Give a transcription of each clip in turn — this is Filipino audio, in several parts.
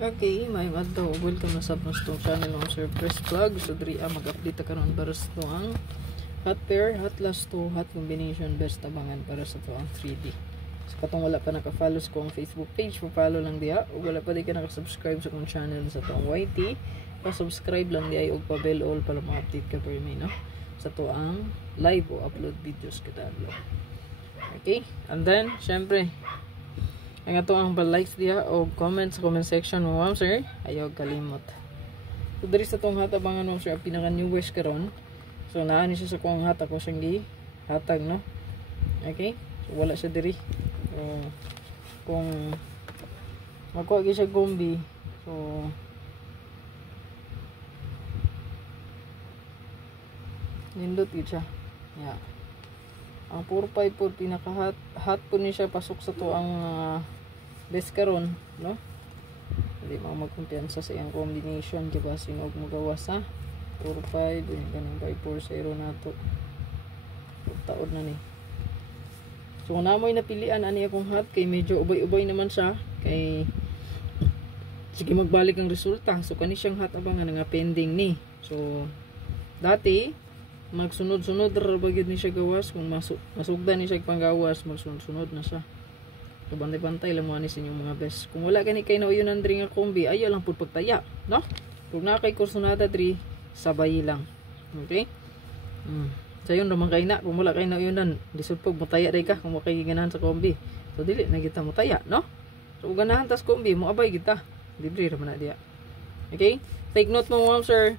Okay, may adto. Welcome na sa pastong channel ng Sir Press Vlog. So, diri mag-update ka ron para sa ito ang hot pair, hot last to hot combination best tabangan para sa ito ang 3D. So, katong wala pa naka-follow sa kong Facebook page, pa-follow lang diha. O wala pa di ka naka-subscribe sa kong channel sa ito ang YT, pa-subscribe lang diha o pa-bell all para ma-update ka per me, no? Sa ito ang live o upload videos kita adlaw. Okay, and then, syempre, ang ato ang likes diha o comment sa comment section mo, ma'am sir, ayaw kalimot. So diri sa tong hatabangan mo sir, pinaka newest karon. So naani siya sa kuang hat ako siyang gi hatag, no. Okay? So wala siya diri. So kung makuha gi siya gombi, so nindot gid siya. Yeah. Ang 4-5 po pinaka hot po ni siya pasok sa to ang best karon, no? Hindi mo magkumpiyansa sa iyang combination kay basin og magawas ha. 4-5 ganang 5-4-0 nato. Taod na ni. So kung namoy napilian ani akong hot kay medyo ubay-ubay naman siya kay sige magbalik ang resulta. So kani siyang hot abangan nga pending ni. So dati magsunod-sunod bagid ni siya gawas kung masugdan ni siya panggawas magsunod-sunod na siya. So bantay-bantay lang mo ani sa inyong mga best. Kung wala gani kay nauyon diri nga kombi, ayaw lang pud pagtaya, no? Kung na kay kursunada diri, sabay lang. Okay? Sayon naman kay na kung wala kay nauyon lisod pug motaya day ka kung wa kay ganahan sa kombi. So dili na kita motaya, no? So ganahan tas kombi mo abay kita. Libre ra man na diya. Okay? Take note mo ma'am sir.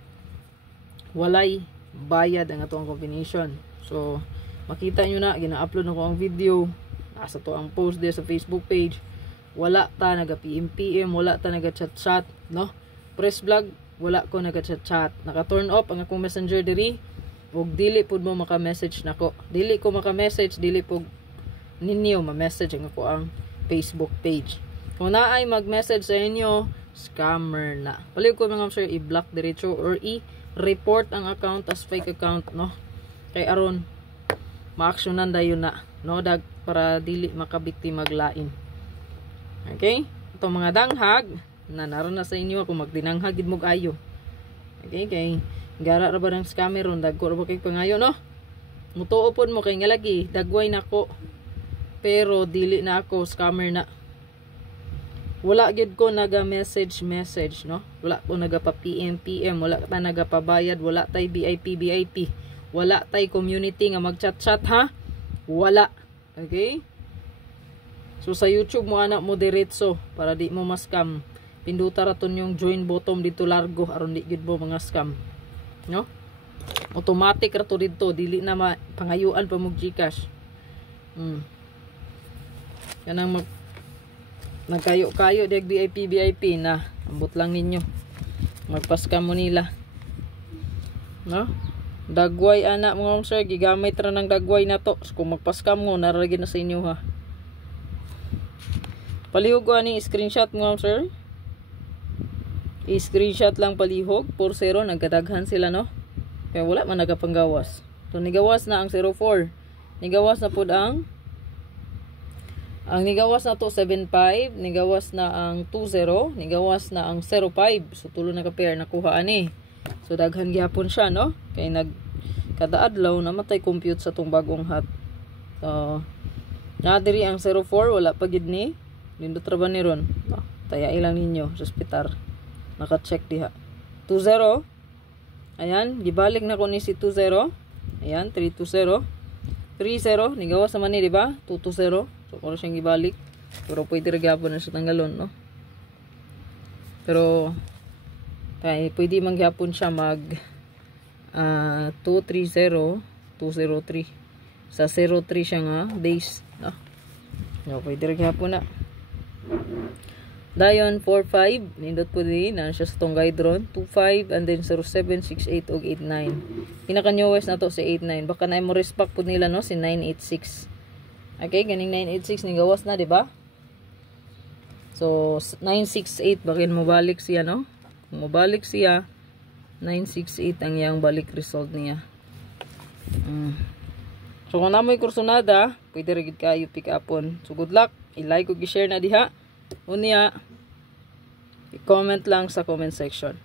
Walay bayad ang atong combination. So makita nyo na gina-upload na ko ang video nasa to ang post there sa Facebook page. Wala ta naga PM, wala ta naga chat, no? Press vlog wala ko naga chat. Naka turn off ang akong messenger diri ug dili pud mo maka-message nako. Dili ko maka-message, dili pud ninyo ma-message ang ako ang Facebook page. Kung naay mag-message sa inyo, scammer na. Paliw ko mga sir i-block diretso or report ang account as fake account, no? Kay aron ma-actionan dayon na, no, dag para dili makabiktima maglain. Okay? Itong mga danghag na naroon na sa inyo ako magdinanghag gid mog ayo. Okay, kay gara ra ba ng scammer ron dagko ra ba kay pangayo, no? Mutuo pod mo kay nga lagi dagway nako. Pero dili na ako scammer na. Wala gid ko naga-message, no? Wala ko nagapa-PM, wala ta nagapabayad, wala tay VIP. Wala tay community nga mag-chat ha? Wala. Okay? So sa YouTube mo anak mo diretso para di mo ma-scam. Pinduta ra ton yung join button dito largo aron di gid mo mga scam. No? Automatic ra to dito, dili na pangayuan pa mo GCash. Kanang nagkayo-kayo deg VIP na ambot lang ninyo magpaska mo nila, no? Dagway anak mga sir gigamit ra ng dagway na to. So, kung magpaska mo naragi na sa inyo ha. Palihog ko ani screenshot mga sir, i-screenshot lang palihog 40 nagkadaghan sila, no? Kaya wala man nagapanggawas. So nigawas na ang 04, nigawas na pud ang nigawas na to 75, nigawas na ang 20, nigawas na ang 05. So tulo na ka pair nakuha ani. So daghan gyapon siya, no? Kay kada adlaw namatay compute sa tong bagong hat. So na diri ang 04 wala pa gid ni. Nindot ra ba ni ron? Tayai lang ninyo sa hospital. Naka-check diha. 20. Ayan, gibalik na ko ni si 20. Ayan, 320. 30 nigawas naman ni, di ba? 220. So, kung siyang ibalik. Pero pwede rin na sa tanggalon, no? Pero, pwede mangyapon siya mag 230, 203. Sa 03 siya nga, days, no? So, pwede rin na. Dayon, 45. Nindot po din. Na siya sa tong guide ron. 25, and then 07, 68, o 89. Pinaka-newest na to si 89. Baka na mo respect po nila, no? Si 986. Okay, ganing 986 ni gawas na, di ba? So 968 bakit mabalik siya, no? Kung mabalik siya 968 ang yang balik result niya. So kung namoy kursunada, pwede ra gid kayo pick upon. So good luck. I-like ug i-share na diha. Unya I-comment lang sa comment section.